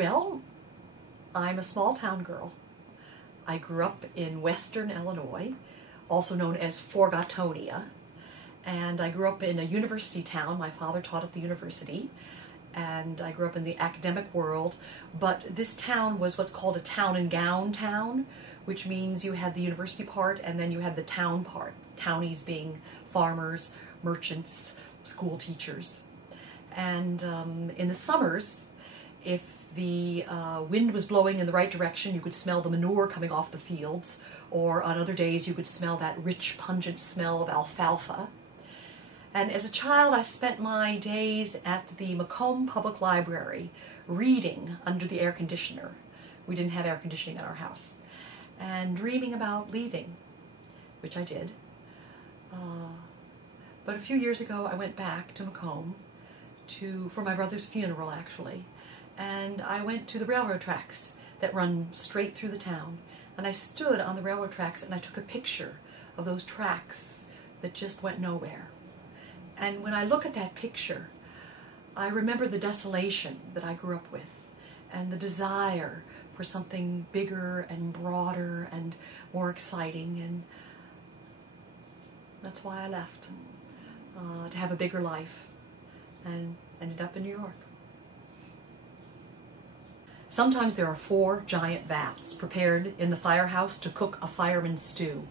Well, I'm a small town girl. I grew up in Western Illinois, also known as Forgotonia, and I grew up in a university town. My father taught at the university, and I grew up in the academic world, but this town was what's called a town and gown town, which means you had the university part and then you had the town part, townies being farmers, merchants, school teachers. And in the summers, if the wind was blowing in the right direction, you could smell the manure coming off the fields, or on other days you could smell that rich, pungent smell of alfalfa. And as a child, I spent my days at the Macomb Public Library reading under the air conditioner. We didn't have air conditioning in our house. And dreaming about leaving, which I did. But a few years ago, I went back to Macomb for my brother's funeral, actually. And I went to the railroad tracks that run straight through the town. And I stood on the railroad tracks and I took a picture of those tracks that just went nowhere. And when I look at that picture, I remember the desolation that I grew up with and the desire for something bigger and broader and more exciting. And that's why I left, to have a bigger life, and ended up in New York. Sometimes there are 4 giant vats prepared in the firehouse to cook a fireman's stew.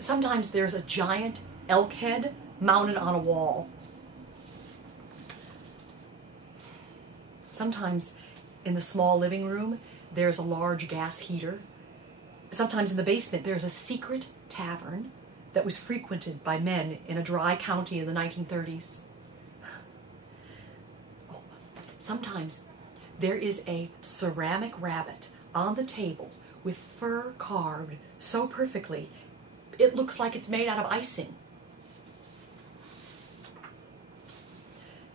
Sometimes there's a giant elk head mounted on a wall. Sometimes in the small living room there's a large gas heater. Sometimes in the basement there's a secret tavern that was frequented by men in a dry county in the 1930s. Sometimes there is a ceramic rabbit on the table with fur carved so perfectly it looks like it's made out of icing.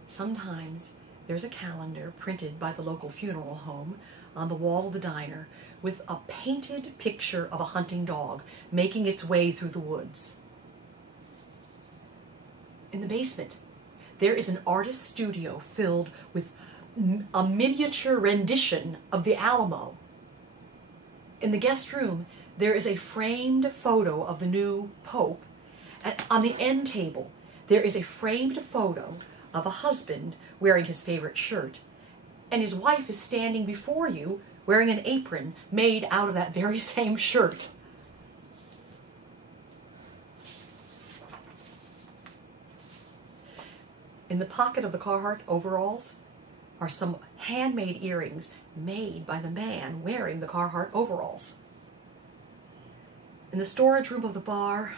Sometimes there's a calendar printed by the local funeral home on the wall of the diner with a painted picture of a hunting dog making its way through the woods. In the basement, there is an artist's studio filled with a miniature rendition of the Alamo. In the guest room, there is a framed photo of the new Pope, and on the end table, there is a framed photo of a husband wearing his favorite shirt, and his wife is standing before you wearing an apron made out of that very same shirt. In the pocket of the Carhartt overalls are some handmade earrings made by the man wearing the Carhartt overalls. In the storage room of the bar,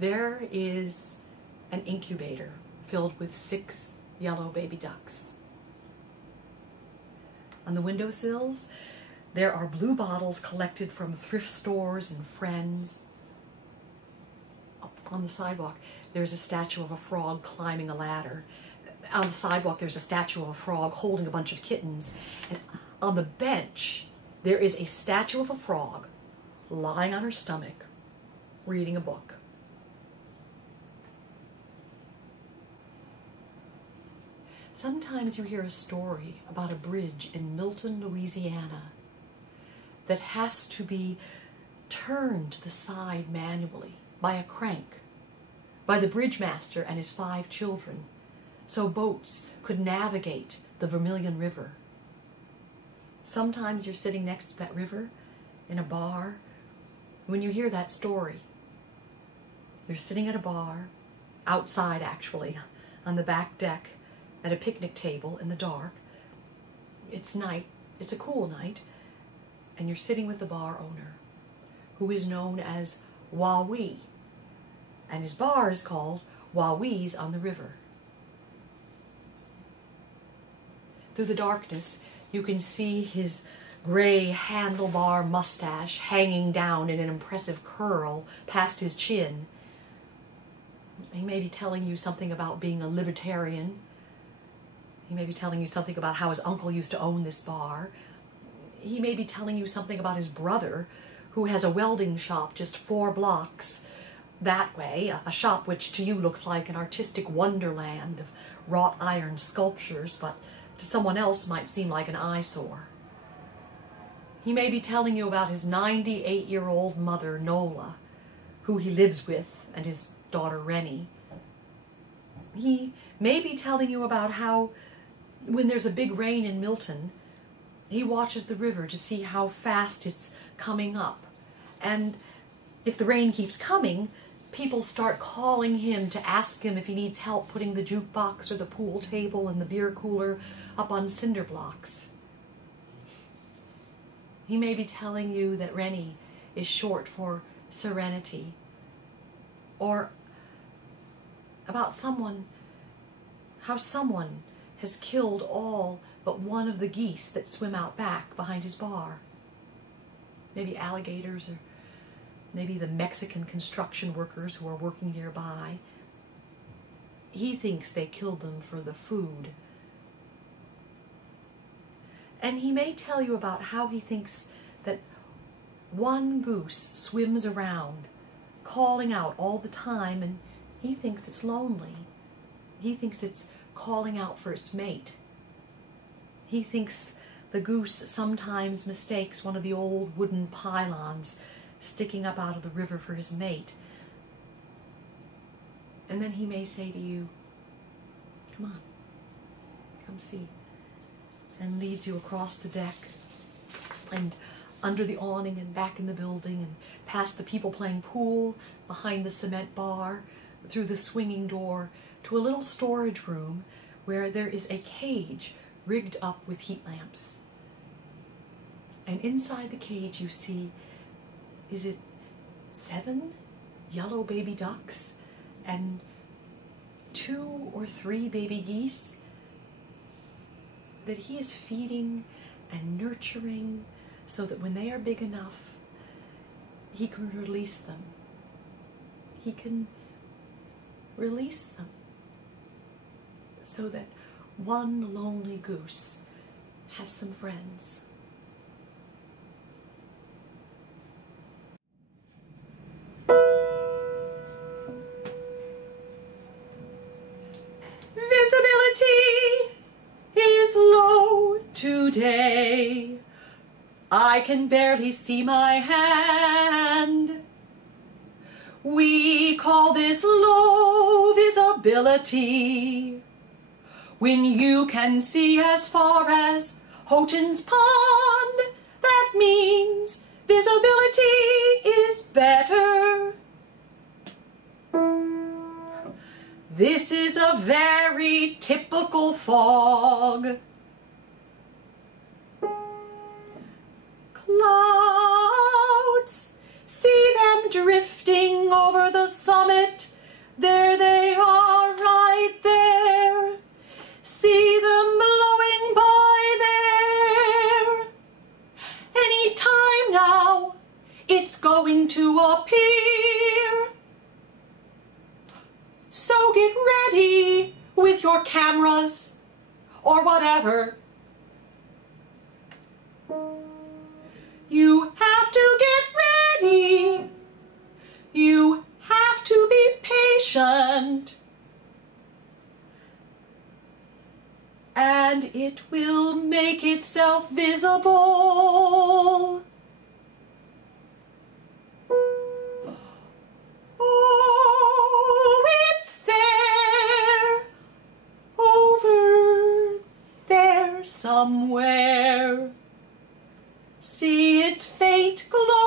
there is an incubator filled with 6 yellow baby ducks. On the windowsills, there are blue bottles collected from thrift stores and friends. Up on the sidewalk, there's a statue of a frog climbing a ladder. On the sidewalk, there's a statue of a frog holding a bunch of kittens. And on the bench, there is a statue of a frog lying on her stomach, reading a book. Sometimes you hear a story about a bridge in Milton, Louisiana that has to be turned to the side manually by a crank, by the bridge master and his 5 children, so boats could navigate the Vermilion River. Sometimes you're sitting next to that river in a bar. When you hear that story, you're sitting at a bar, outside actually, on the back deck, at a picnic table in the dark. It's night, it's a cool night, and you're sitting with the bar owner, who is known as Wah-Wee, and his bar is called Wah-Wee's on the River. Through the darkness, you can see his gray handlebar mustache hanging down in an impressive curl past his chin. He may be telling you something about being a libertarian. He may be telling you something about how his uncle used to own this bar. He may be telling you something about his brother, who has a welding shop just 4 blocks that way, a shop which to you looks like an artistic wonderland of wrought iron sculptures, but to someone else might seem like an eyesore. He may be telling you about his 98-year-old mother, Nola, who he lives with, and his daughter, Rennie. He may be telling you about how, when there's a big rain in Milton, he watches the river to see how fast it's coming up. And if the rain keeps coming, people start calling him to ask him if he needs help putting the jukebox or the pool table and the beer cooler up on cinder blocks. He may be telling you that Rennie is short for serenity, or about how someone has killed all but one of the geese that swim out back behind his bar. Maybe alligators, or maybe the Mexican construction workers who are working nearby. He thinks they killed them for the food. And he may tell you about how he thinks that one goose swims around, calling out all the time, and he thinks it's lonely. He thinks it's calling out for its mate. He thinks the goose sometimes mistakes one of the old wooden pylons sticking up out of the river for his mate. And then he may say to you, "Come on, come see," and leads you across the deck and under the awning and back in the building and past the people playing pool, behind the cement bar, through the swinging door to a little storage room where there is a cage rigged up with heat lamps. And inside the cage you see, is it 7 yellow baby ducks and 2 or 3 baby geese that he is feeding and nurturing so that when they are big enough, he can release them. He can release them so that one lonely goose has some friends. Visibility is low today. I can barely see my hand. We call this low visibility. When you can see as far as Houghton's Pond, that means visibility is better. This is a very typical fog. Clouds, see them drifting over the summit. There they are, right there. See them blowing by there. Any time now, it's going to appear. So get ready with your cameras or whatever. You have to get ready. You have to be patient. And it will make itself visible. Oh, it's there, over there somewhere. See its faint glow.